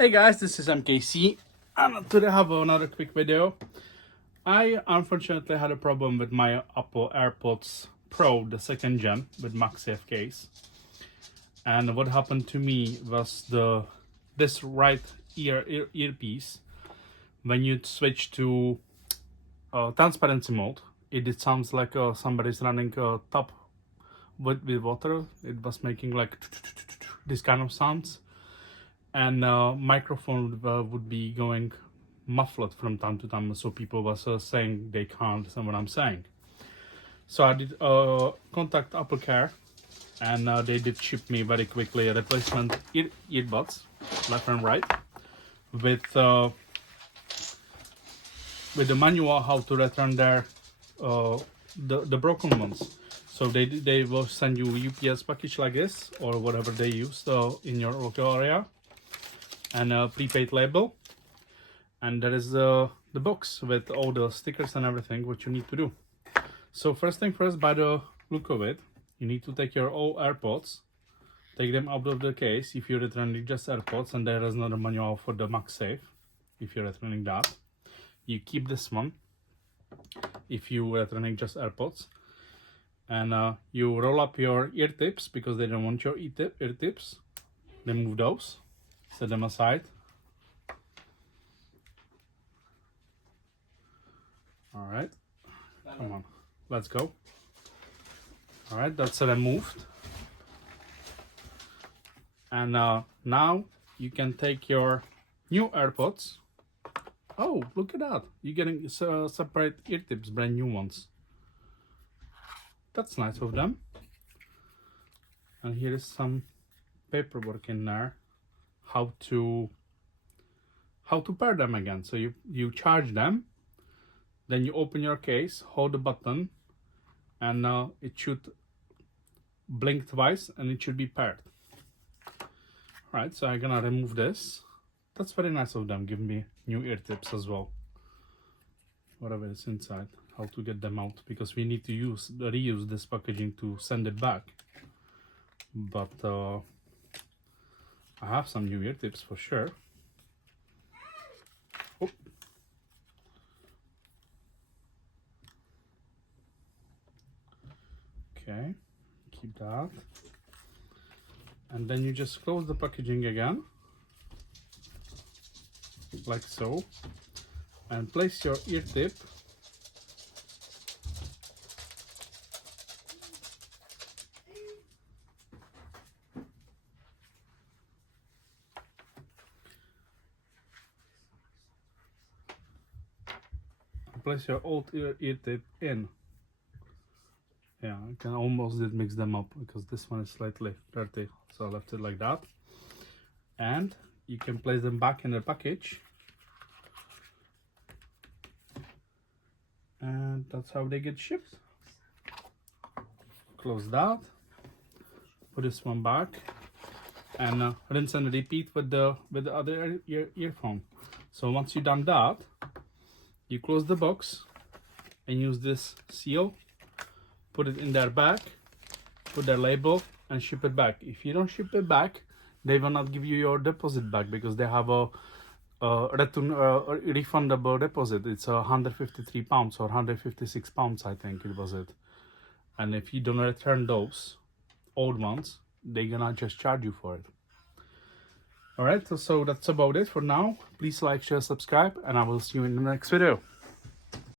Hey guys, this is MKC, and today I have another quick video. I unfortunately had a problem with my Apple AirPods Pro, the second gen, with MagSafe case. And what happened to me was this right earpiece, when you switch to transparency mode, it sounds like somebody's running a tap with water. It was making like this kind of sounds. And microphone would be going muffled from time to time, so people was saying they can't understand what I'm saying. So I did contact Apple Care, and they did ship me very quickly a replacement earbuds, left and right, with the manual how to return their the broken ones. So they will send you UPS package like this or whatever they use in your local area, and a prepaid label, and there is the box with all the stickers and everything what you need to do. So first thing first, by the look of it, you need to take your old AirPods, take them out of the case if you're returning just AirPods, and there is another manual for the MagSafe if you're returning that. You keep this one if you're returning just AirPods, and you roll up your ear tips because they don't want your ear tips. Remove those, set them aside. All right, come on, let's go. All right, that's removed. And now you can take your new AirPods. Oh, look at that. You're getting separate ear tips, brand new ones. That's nice of them. And here is some paperwork in there, how to pair them again. So you charge them, then you open your case, hold the button, and it should blink twice and it should be paired. All right, so I'm gonna remove this. That's very nice of them, giving me new ear tips as well. Whatever is inside, how to get them out, because we need to reuse this packaging to send it back. But I have some new ear tips for sure. Oh. Okay, keep that. And then you just close the packaging again, like so, and place your ear tip old ear tip in. Yeah, I can almost mix them up because this one is slightly dirty, so I left it like that. And you can place them back in the package, and that's how they get shipped. Close that, put this one back, and rinse and repeat with the other earphone. So once you've done that, you close the box and use this seal, put it in their bag, put their label, and ship it back. If you don't ship it back, they will not give you your deposit back, because they have a return refundable deposit. It's £153 or £156, I think it was it. And if you don't return those old ones, they're gonna just charge you for it. All right, so that's about it for now. Please like, share, subscribe, and I will see you in the next video.